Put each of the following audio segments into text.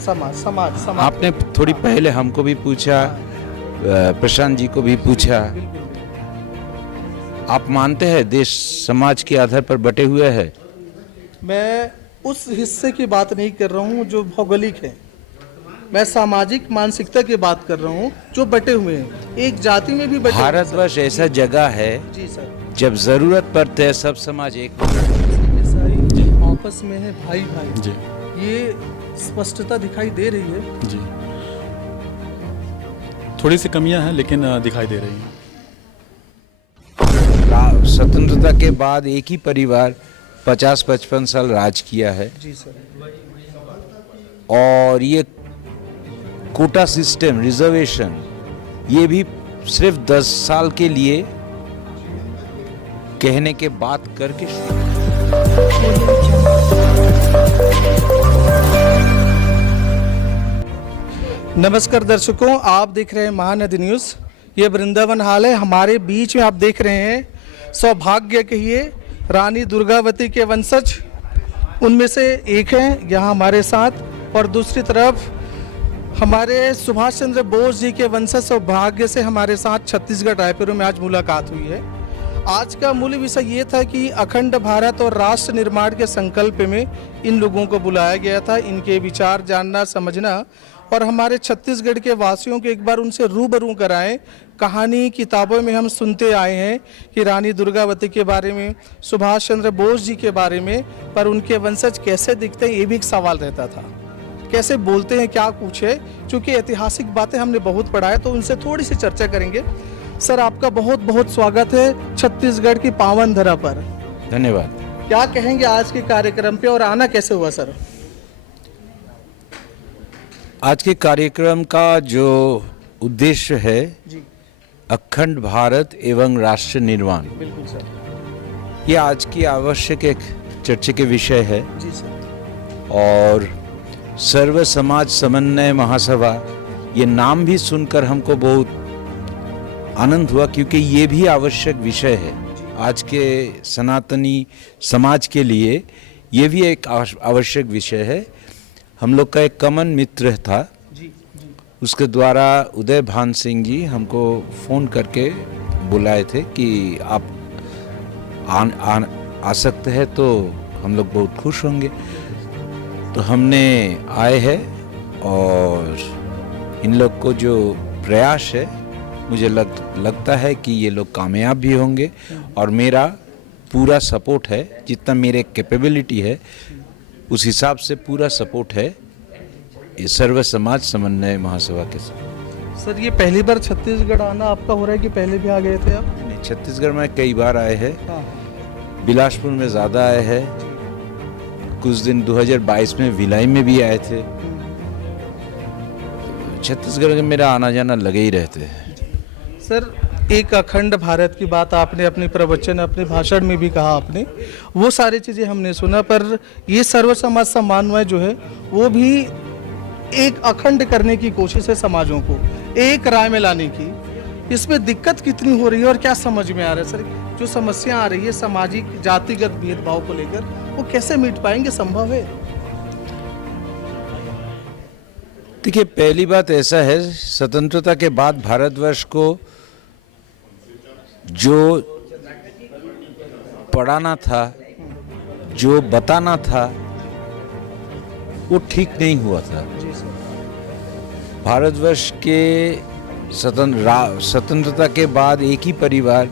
समाज आपने थोड़ी पहले हमको भी पूछा, प्रशांत जी को भी पूछा, आप मानते हैं देश समाज के आधार पर बटे हुए हैं? मैं उस हिस्से की बात नहीं कर रहा हूँ जो भौगोलिक है, मैं सामाजिक मानसिकता की बात कर रहा हूँ जो बटे हुए हैं, एक जाति में भी बटे। भारतवर्ष ऐसा जगह है जी सर, जब जरूरत पड़ते है सब समाज एक ईसाई आपस में है भाई भाई जी ये स्पष्टता दिखाई दे रही है। जी, थोड़ी सी कमियां हैं लेकिन दिखाई दे रही हैं। स्वतंत्रता के बाद एक ही परिवार 50-55 साल राज किया है। जी सर, और ये कोटा सिस्टम, रिजर्वेशन, ये भी सिर्फ 10 साल के लिए कहने के बात करके नमस्कार दर्शकों, आप देख रहे हैं महानदी न्यूज़। ये वृंदावन हाल है, हमारे बीच में आप देख रहे हैं सौभाग्य कहिए रानी दुर्गावती के वंशज, उनमें से एक हैं यहाँ हमारे साथ, और दूसरी तरफ हमारे सुभाष चंद्र बोस जी के वंशज सौभाग्य से हमारे साथ छत्तीसगढ़ रायपुर में आज मुलाकात हुई है। आज का मूल विषय ये था कि अखंड भारत और राष्ट्र निर्माण के संकल्प में इन लोगों को बुलाया गया था, इनके विचार जानना समझना और हमारे छत्तीसगढ़ के वासियों को एक बार उनसे रूबरू कराएं। कहानी किताबों में हम सुनते आए हैं कि रानी दुर्गावती के बारे में, सुभाष चंद्र बोस जी के बारे में, पर उनके वंशज कैसे दिखते हैं ये भी एक सवाल रहता था। कैसे बोलते हैं, क्या कुछ है, चूँकि ऐतिहासिक बातें हमने बहुत पढ़ा है तो उनसे थोड़ी सी चर्चा करेंगे। सर, आपका बहुत बहुत स्वागत है छत्तीसगढ़ की पावन धरा पर। धन्यवाद। क्या कहेंगे आज के कार्यक्रम पे और आना कैसे हुआ सर? आज के कार्यक्रम का जो उद्देश्य है जी अखंड भारत एवं राष्ट्र निर्माण, बिल्कुल सर। ये आज की आवश्यक एक चर्चा के विषय है। जी सर। और सर्व समाज समन्वय महासभा, ये नाम भी सुनकर हमको बहुत आनंद हुआ, क्योंकि ये भी आवश्यक विषय है आज के सनातनी समाज के लिए। ये भी एक आवश्यक विषय है। हम लोग का एक कॉमन मित्र था, जी उसके द्वारा उदय भान सिंह जी हमको फ़ोन करके बुलाए थे कि आप आ सकते हैं तो हम लोग बहुत खुश होंगे। तो हमने आए हैं और इन लोग को जो प्रयास है मुझे लगता है कि ये लोग कामयाब भी होंगे, और मेरा पूरा सपोर्ट है, जितना मेरे कैपेबिलिटी है उस हिसाब से पूरा सपोर्ट है ये सर्व समाज समन्वय महासभा के साथ। सर, ये पहली बार छत्तीसगढ़ आना आपका हो रहा है कि पहले भी आ गए थे आप? नहीं, छत्तीसगढ़ में कई बार आए हैं। हाँ। बिलासपुर में ज़्यादा आए हैं, कुछ दिन 2022 में भिलाई में भी आए थे। छत्तीसगढ़ में मेरा आना जाना लगे ही रहते हैं। सर, एक अखंड भारत की बात आपने अपने प्रवचन, अपने भाषण में भी कहा आपने, वो सारी चीज़ें हमने सुना, पर ये सर्व समाज समन्वय जो है वो भी एक अखंड करने की कोशिश है, समाजों को एक राय में लाने की। इसमें दिक्कत कितनी हो रही है और क्या समझ में आ रहा है सर? जो समस्या आ रही है सामाजिक जातिगत भेदभाव को लेकर, वो कैसे मिट पाएंगे, संभव है? देखिए, पहली बात ऐसा है, स्वतंत्रता के बाद भारतवर्ष को जो पढ़ाना था, जो बताना था, वो ठीक नहीं हुआ था। जी सर। भारतवर्ष के स्वतंत्रता के बाद एक ही परिवार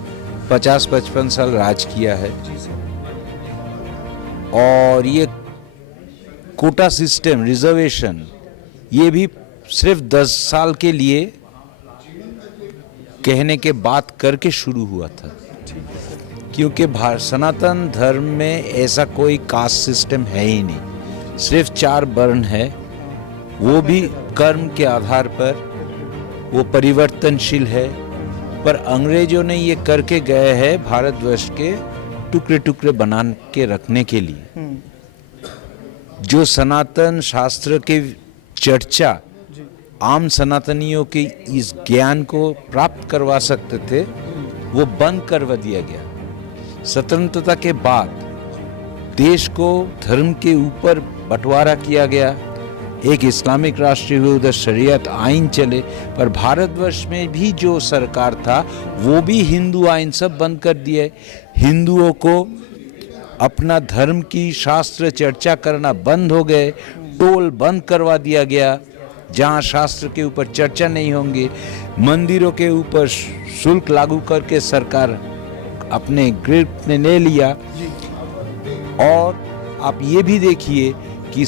50-55 साल राज किया है। जी सर। और ये कोटा सिस्टम, रिजर्वेशन, ये भी सिर्फ 10 साल के लिए कहने के बात करके शुरू हुआ था, क्योंकि सनातन धर्म में ऐसा कोई कास्ट सिस्टम है ही नहीं। सिर्फ 4 वर्ण है, वो भी कर्म के आधार पर, वो परिवर्तनशील है। पर अंग्रेजों ने ये करके गए हैं भारतवर्ष के टुकड़े टुकड़े बना के रखने के लिए। जो सनातन शास्त्र के चर्चा आम सनातनियों के इस ज्ञान को प्राप्त करवा सकते थे, वो बंद करवा दिया गया। स्वतंत्रता के बाद देश को धर्म के ऊपर बंटवारा किया गया, एक इस्लामिक राष्ट्र हुए, उधर शरीयत आइन चले, पर भारतवर्ष में भी जो सरकार था वो भी हिंदू आइन सब बंद कर दिया है। हिंदुओं को अपना धर्म की शास्त्र चर्चा करना बंद हो गए, टोल बंद करवा दिया गया, जहाँ शास्त्र के ऊपर चर्चा नहीं होंगे। मंदिरों के ऊपर शुल्क लागू करके सरकार अपने ग्रिप में ले लिया। और आप ये भी देखिए कि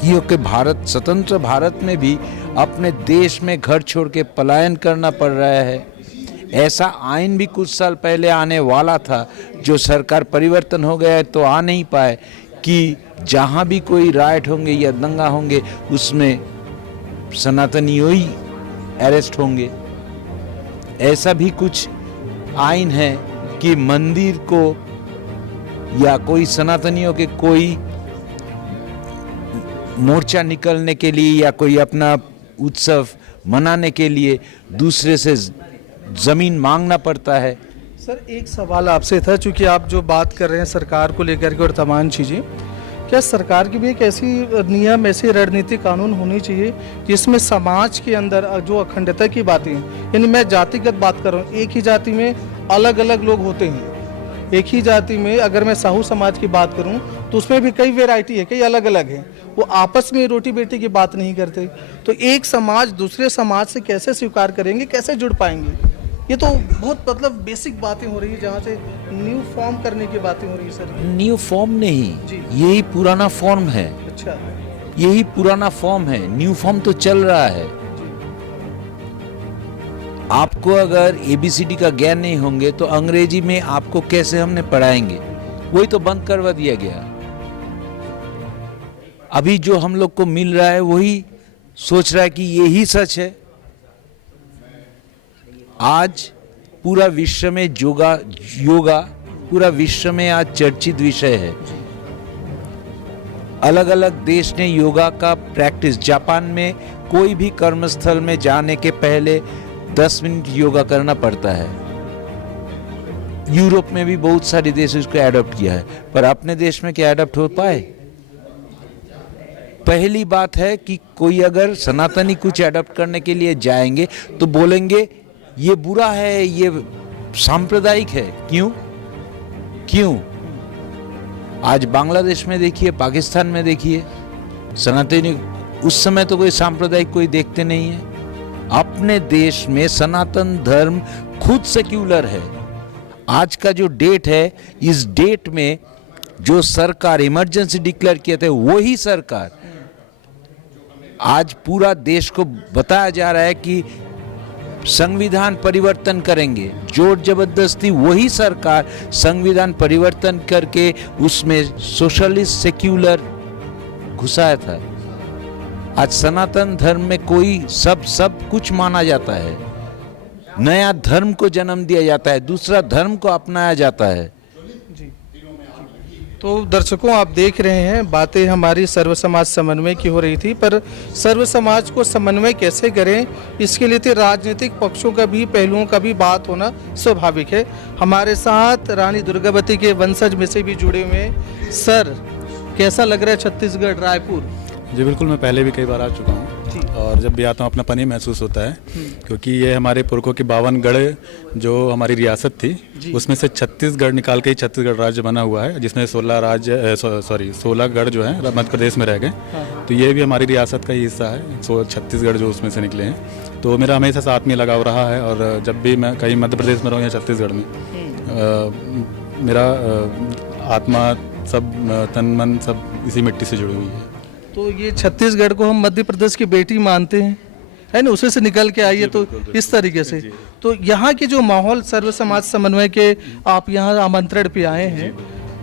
क्योंकि भारत स्वतंत्र भारत में भी अपने देश में घर छोड़ के पलायन करना पड़ रहा है। ऐसा आइन भी कुछ साल पहले आने वाला था, जो सरकार परिवर्तन हो गया है तो आ नहीं पाए, कि जहाँ भी कोई राइट होंगे या दंगा होंगे उसमें सनातनियों ही अरेस्ट होंगे। ऐसा भी कुछ आइन है कि मंदिर को या कोई सनातनियों के कोई मोर्चा निकलने के लिए या कोई अपना उत्सव मनाने के लिए दूसरे से ज़मीन मांगना पड़ता है। सर एक सवाल आपसे था, चूंकि आप जो बात कर रहे हैं सरकार को लेकर के और तमाम चीज़ें, क्या सरकार की भी एक ऐसी नियम, ऐसी रणनीति कानून होनी चाहिए जिसमें समाज के अंदर जो अखंडता की बातें हैं, यानी मैं जातिगत बात कर रहा हूँ, एक ही जाति में अलग अलग लोग होते हैं। एक ही जाति में अगर मैं साहू समाज की बात करूं तो उसमें भी कई वैरायटी है, कई अलग अलग है, वो आपस में रोटी बेटी की बात नहीं करते। तो एक समाज दूसरे समाज से कैसे स्वीकार करेंगे, कैसे जुड़ पाएंगे? ये तो बहुत मतलब बेसिक बातें हो रही है, जहाँ से न्यू फॉर्म करने की बातें हो रही है सर। न्यू फॉर्म नहीं, यही पुराना फॉर्म है। अच्छा, यही पुराना फॉर्म है, न्यू फॉर्म तो चल रहा है। आपको अगर ABCD का ज्ञान नहीं होंगे तो अंग्रेजी में आपको कैसे हमने पढ़ाएंगे? वही तो बंद करवा दिया गया। अभी जो हम लोग को मिल रहा है वही सोच रहा है कि यही सच है। आज पूरा विश्व में योगा पूरा विश्व में आज चर्चित विषय है। अलग अलग देश ने योगा का प्रैक्टिस, जापान में कोई भी कर्मस्थल में जाने के पहले 10 मिनट योगा करना पड़ता है। यूरोप में भी बहुत सारे देश इसको एडॉप्ट किया है, पर अपने देश में क्या एडॉप्ट हो पाए? पहली बात है कि कोई अगर सनातनी कुछ एडॉप्ट करने के लिए जाएंगे तो बोलेंगे ये बुरा है, ये सांप्रदायिक है। क्यों? आज बांग्लादेश में देखिए, पाकिस्तान में देखिए, सनातनी उस समय तो कोई सांप्रदायिक कोई देखते नहीं है। अपने देश में सनातन धर्म खुद सेक्युलर है। आज का जो डेट है, इस डेट में जो सरकार इमरजेंसी डिक्लेयर किए थे वही सरकार आज पूरा देश को बताया जा रहा है कि संविधान परिवर्तन करेंगे। जोर जबरदस्ती वही सरकार संविधान परिवर्तन करके उसमें सोशलिस्ट सेक्युलर घुसाया था। आज सनातन धर्म में कोई सब कुछ माना जाता है, नया धर्म को जन्म दिया जाता है, दूसरा धर्म को अपनाया जाता है। जी। तो दर्शकों आप देख रहे हैं, बातें हमारी सर्व समाज समन्वय की हो रही थी, पर सर्व समाज को समन्वय कैसे करें, इसके लिए तो राजनीतिक पक्षों का भी, पहलुओं का भी बात होना स्वाभाविक है। हमारे साथ रानी दुर्गावती के वंशज में से भी जुड़े हुए हैं। सर कैसा लग रहा है छत्तीसगढ़, रायपुर? जी बिल्कुल, मैं पहले भी कई बार आ चुका हूँ और जब भी आता हूँ अपनापन ही महसूस होता है, क्योंकि ये हमारे पुरखों की 52 गढ़ जो हमारी रियासत थी उसमें से छत्तीसगढ़ निकाल के ही छत्तीसगढ़ राज्य बना हुआ है, जिसमें 16 गढ़ जो है मध्य प्रदेश में रह गए। तो ये भी हमारी रियासत का ही हिस्सा है, 16 जो उसमें से निकले हैं। तो मेरा हमेशा से आत्मीय लगाव रहा है और जब भी मैं कहीं मध्य प्रदेश में रहूँ या छत्तीसगढ़ में, मेरा आत्मा सब, तन मन सब इसी मिट्टी से जुड़ी हुई है। तो ये छत्तीसगढ़ को हम मध्य प्रदेश की बेटी मानते हैं, है ना, उसी से निकल के आई है। तो इस तरीके से तो यहाँ के जो माहौल सर्व समाज समन्वय के, आप यहाँ आमंत्रण पे आए हैं,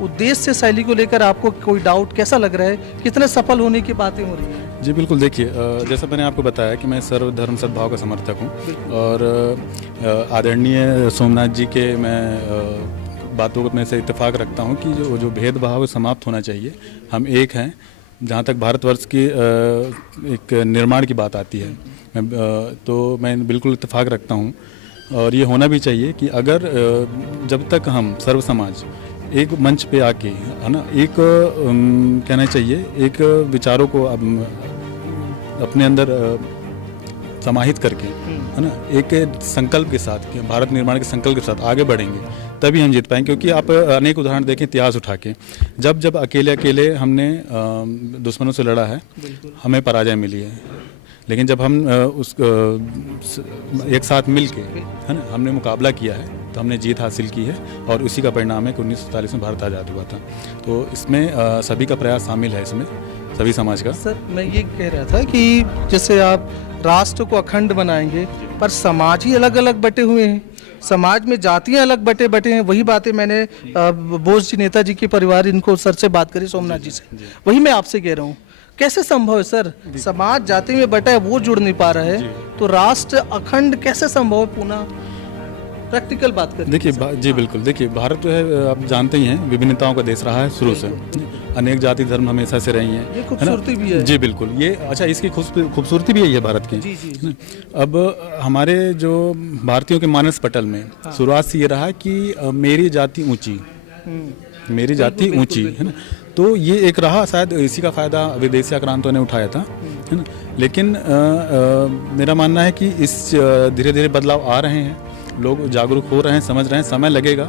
उद्देश्य शैली को लेकर आपको कोई डाउट कैसा लग रहा है, कितने सफल होने की बातें हो रही हैं? जी बिल्कुल, देखिए जैसा मैंने आपको बताया कि मैं सर्वधर्म सद्भाव का समर्थक हूँ और आदरणीय सोमनाथ जी के मैं बातों में से इत्तेफाक रखता हूँ कि जो भेदभाव समाप्त होना चाहिए। हम एक हैं। जहाँ तक भारतवर्ष की एक निर्माण की बात आती है, तो मैं बिल्कुल इत्तेफाक रखता हूँ और ये होना भी चाहिए कि अगर जब तक हम सर्व समाज एक मंच पे आके, है ना, एक कहना चाहिए, एक विचारों को अपने अंदर समाहित करके, है ना, एक संकल्प के साथ, भारत निर्माण के संकल्प के साथ आगे बढ़ेंगे, तभी हम जीत पाएंगे। क्योंकि आप अनेक उदाहरण देखें इतिहास उठा के, जब अकेले अकेले हमने दुश्मनों से लड़ा है, हमें पराजय मिली है। लेकिन जब हम एक साथ मिल के, है ना, हमने मुकाबला किया है, तो हमने जीत हासिल की है। और उसी का परिणाम है कि 1947 में भारत आज़ाद हुआ था। तो इसमें सभी का प्रयास शामिल है, इसमें सभी समाज का। सर मैं ये कह रहा था कि जैसे आप राष्ट्र को अखंड बनाएंगे, पर समाज ही अलग अलग बटे हुए हैं, समाज में जातियां अलग बटे हैं। वही बातें मैंने बोस जी, नेताजी के परिवार, इनको सर से बात करी, सोमनाथ जी से, वही मैं आपसे कह रहा हूँ, कैसे संभव है सर? समाज जाति में बटा है, वो जुड़ नहीं पा रहा है, तो राष्ट्र अखंड कैसे संभव है? पुनः प्रैक्टिकल बात करें। देखिए जी बिल्कुल, देखिए भारत जो है आप जानते ही हैं, विभिन्नताओं का देश रहा है शुरू से, अनेक जाति धर्म हमेशा से रही हैं, ये खूबसूरती भी है। जी बिल्कुल, ये अच्छा, इसकी खूबसूरती भी है ये भारत की। जी जी। अब हमारे जो भारतीयों के मानस पटल में शुरुआत से ये रहा कि मेरी जाति ऊंची, मेरी जाति ऊंची, है ना। तो ये एक रहा, शायद इसी का फायदा विदेशी आक्रांतों ने उठाया था, है ना। लेकिन मेरा मानना है कि इस धीरे धीरे बदलाव आ रहे हैं, लोग जागरूक हो रहे हैं, समझ रहे हैं, समय लगेगा,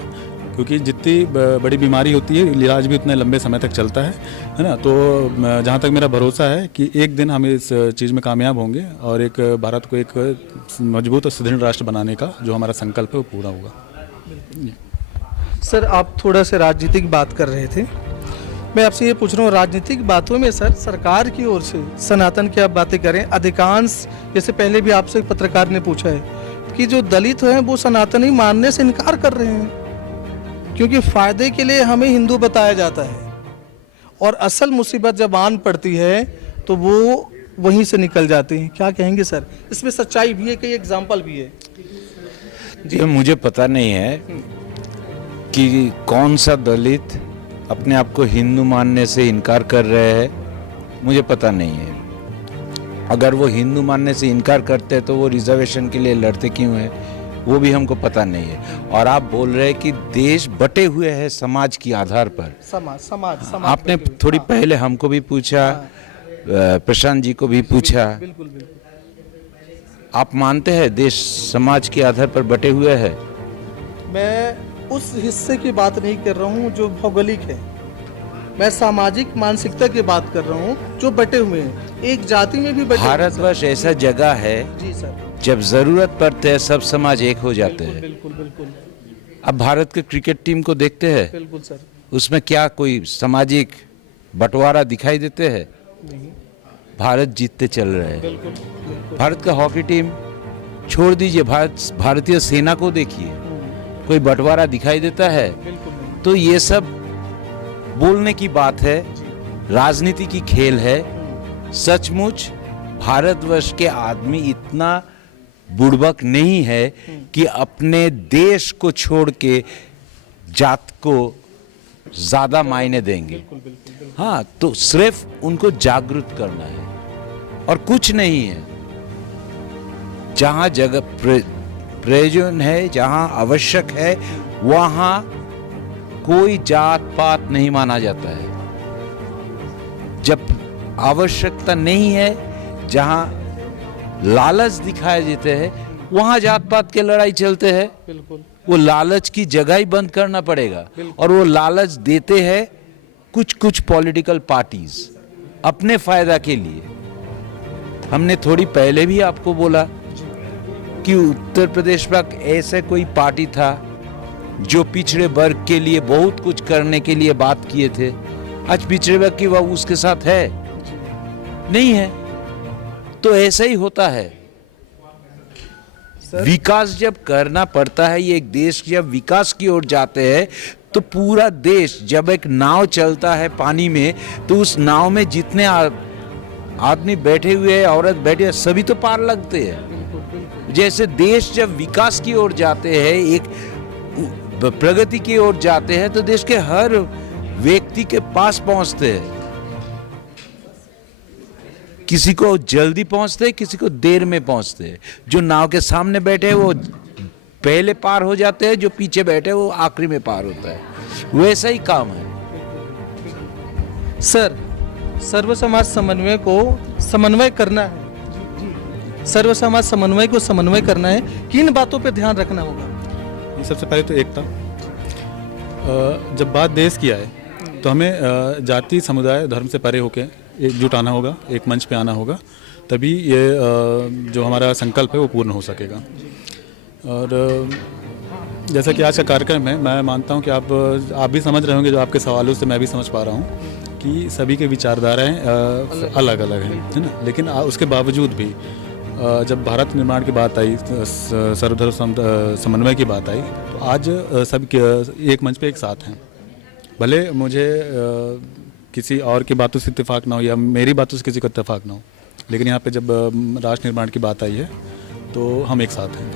क्योंकि जितनी बड़ी बीमारी होती है, इलाज भी उतने लंबे समय तक चलता है ना। तो जहाँ तक मेरा भरोसा है कि एक दिन हम इस चीज़ में कामयाब होंगे और एक भारत को एक मजबूत और सुदृढ़ राष्ट्र बनाने का जो हमारा संकल्प है वो पूरा होगा। सर आप थोड़ा से राजनीतिक बात कर रहे थे, मैं आपसे ये पूछ रहा हूँ, राजनीतिक बातों में सर सरकार की ओर से सनातन की आप बातें करें, अधिकांश, जैसे पहले भी आपसे एक पत्रकार ने पूछा है कि जो दलित हैं वो सनातनी मानने से इनकार कर रहे हैं, क्योंकि फायदे के लिए हमें हिंदू बताया जाता है, और असल मुसीबत जब आन पड़ती है तो वो वहीं से निकल जाते हैं। क्या कहेंगे सर? इसमें सच्चाई भी है, कई एग्जाम्पल भी है। जी मुझे पता नहीं है कि कौन सा दलित अपने आप को हिंदू मानने से इनकार कर रहे हैं, मुझे पता नहीं है। अगर वो हिंदू मानने से इनकार करते हैं तो वो रिजर्वेशन के लिए लड़ते क्यों हैं, वो भी हमको पता नहीं है। और आप बोल रहे हैं कि देश बटे हुए हैं समाज के आधार पर। समाज आपने थोड़ी पहले हमको भी पूछा, प्रशांत जी को भी पूछा, बिल्कुल। आप मानते हैं देश समाज के आधार पर बटे हुए हैं? मैं उस हिस्से की बात नहीं कर रहा हूँ जो भौगोलिक है, मैं सामाजिक मानसिकता की बात कर रहा हूँ जो बटे हुए हैं, एक जाति में भी बटे। भारतवर्ष ऐसा जगह है जी सर, जब जरूरत पड़ते है सब समाज एक हो जाते हैं। बिल्कुल। अब भारत के क्रिकेट टीम को देखते हैं, बिल्कुल सर, उसमें क्या कोई सामाजिक बंटवारा दिखाई देते हैं? भारत जीतते चल रहे हैं। बिल्कुल। भारत का हॉकी टीम छोड़ दीजिए, भारतीय सेना को देखिए, कोई बंटवारा दिखाई देता है? तो ये सब बोलने की बात है, राजनीति की खेल है। सचमुच भारतवर्ष के आदमी इतना बुड़बक नहीं है कि अपने देश को छोड़ के जात को ज्यादा मायने देंगे। हाँ, तो सिर्फ उनको जागरूक करना है और कुछ नहीं है। जहां जगह प्रयोजन है, जहां आवश्यक है, वहां कोई जात पात नहीं माना जाता है। जब आवश्यकता नहीं है, जहां लालच दिखाए देते हैं, वहां जात पात के लड़ाई चलते हैं। बिल्कुल। वो लालच की जगह ही बंद करना पड़ेगा। और वो लालच देते हैं कुछ पॉलिटिकल पार्टीज अपने फायदा के लिए। हमने थोड़ी पहले भी आपको बोला कि उत्तर प्रदेश में ऐसा कोई पार्टी था जो पिछड़े वर्ग के लिए बहुत कुछ करने के लिए बात किए थे। आज पिछड़े वर्ग की वह उसके साथ है नहीं है, तो ऐसा ही होता है। विकास जब करना पड़ता है, ये एक देश जब विकास की ओर जाते हैं तो पूरा देश, जब एक नाव चलता है पानी में, तो उस नाव में जितने आदमी बैठे हुए हैं, औरत बैठे हैं, सभी तो पार लगते हैं। जैसे देश जब विकास की ओर जाते हैं, एक प्रगति की ओर जाते हैं, तो देश के हर व्यक्ति के पास पहुंचते हैं। किसी को जल्दी पहुंचते हैं, किसी को देर में पहुंचते हैं। जो नाव के सामने बैठे हैं वो पहले पार हो जाते हैं, जो पीछे बैठे हैं वो आखिरी में पार होता है। वैसा ही काम है। सर, सर्व समाज समन्वय को समन्वय करना है, सर्व समाज समन्वय को समन्वय करना है, किन बातों पे ध्यान रखना होगा? ये सबसे पहले तो एकता। जब बात देश की आए तो हमें जाति समुदाय धर्म से परे होकर एकजुट आना होगा, एक मंच पे आना होगा, तभी ये जो हमारा संकल्प है वो पूर्ण हो सकेगा। और जैसा कि आज का कार्यक्रम है, मैं मानता हूँ कि आप भी समझ रहे होंगे, जो आपके सवालों से मैं भी समझ पा रहा हूँ कि सभी के विचारधाराएँ अलग अलग हैं, है ना। लेकिन उसके बावजूद भी जब भारत निर्माण की बात आई, सर्वधर्म समन्वय की बात आई, तो आज सब एक मंच पे एक साथ हैं। भले मुझे किसी और की बातों से इत्तेफाक ना हो या मेरी बातों से किसी को इत्तेफाक ना हो, लेकिन यहाँ पे जब राष्ट्र निर्माण की बात आई है तो हम एक साथ हैं।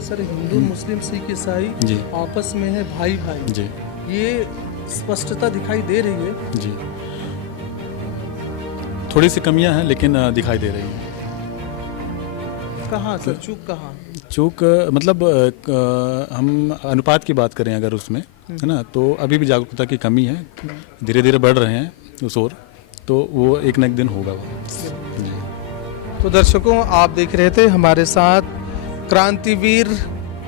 सर, हिंदू मुस्लिम सिख ईसाई जी आपस में है भाई भाई, जी ये स्पष्टता दिखाई दे रही है। जी, थोड़ी सी कमियां हैं लेकिन दिखाई दे रही हैं। कहाँ सर, चूक कहाँ? चूक मतलब हम अनुपात की बात करें अगर उसमें, है ना, तो अभी भी जागरूकता की कमी है। धीरे धीरे बढ़ रहे हैं उस ओर, तो वो एक न एक दिन होगा वो। जी। तो दर्शकों, आप देख रहे थे हमारे साथ क्रांतिवीर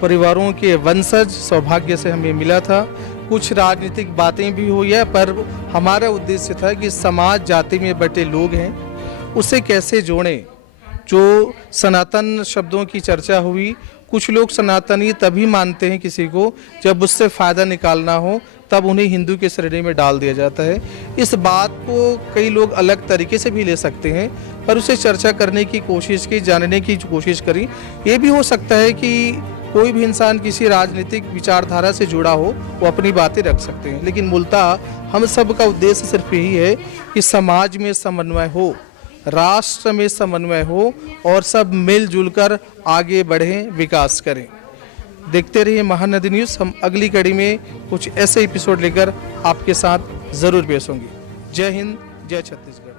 परिवारों के वंशज, सौभाग्य से हमें मिला था। कुछ राजनीतिक बातें भी हुई है, पर हमारा उद्देश्य था कि समाज जाति में बटे लोग हैं, उसे कैसे जोड़ें। जो सनातन शब्दों की चर्चा हुई, कुछ लोग सनातनी तभी मानते हैं किसी को जब उससे फ़ायदा निकालना हो, तब उन्हें हिंदू के श्रेणी में डाल दिया जाता है। इस बात को कई लोग अलग तरीके से भी ले सकते हैं, पर उसे चर्चा करने की कोशिश की, जानने की कोशिश करी। ये भी हो सकता है कि कोई भी इंसान किसी राजनीतिक विचारधारा से जुड़ा हो, वो अपनी बातें रख सकते हैं, लेकिन मूलतः हम सब का उद्देश्य सिर्फ यही है कि समाज में समन्वय हो, राष्ट्र में समन्वय हो और सब मिलजुल कर आगे बढ़ें, विकास करें। देखते रहिए महानदी न्यूज़। हम अगली कड़ी में कुछ ऐसे एपिसोड लेकर आपके साथ ज़रूर पेश होंगे। जय हिंद, जय छत्तीसगढ़।